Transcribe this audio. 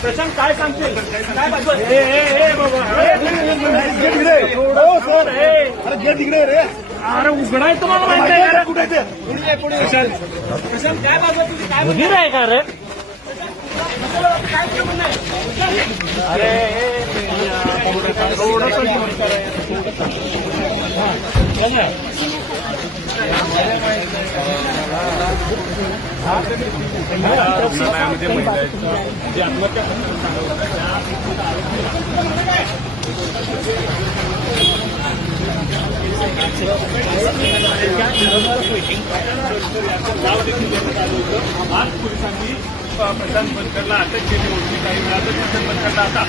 प्रशांत काय सांगतील काय बाजू गेट तिकडे रे. अरे उघडाय तुम्हाला माहिती आहे का कुठे ते प्रशांत काय बाजू तुझी काय उघड आहे का रे अरे आज पोलिसांनी प्रशांत बनकरला अटक केली होती. काही वेळातच प्रशांत बनकरला आता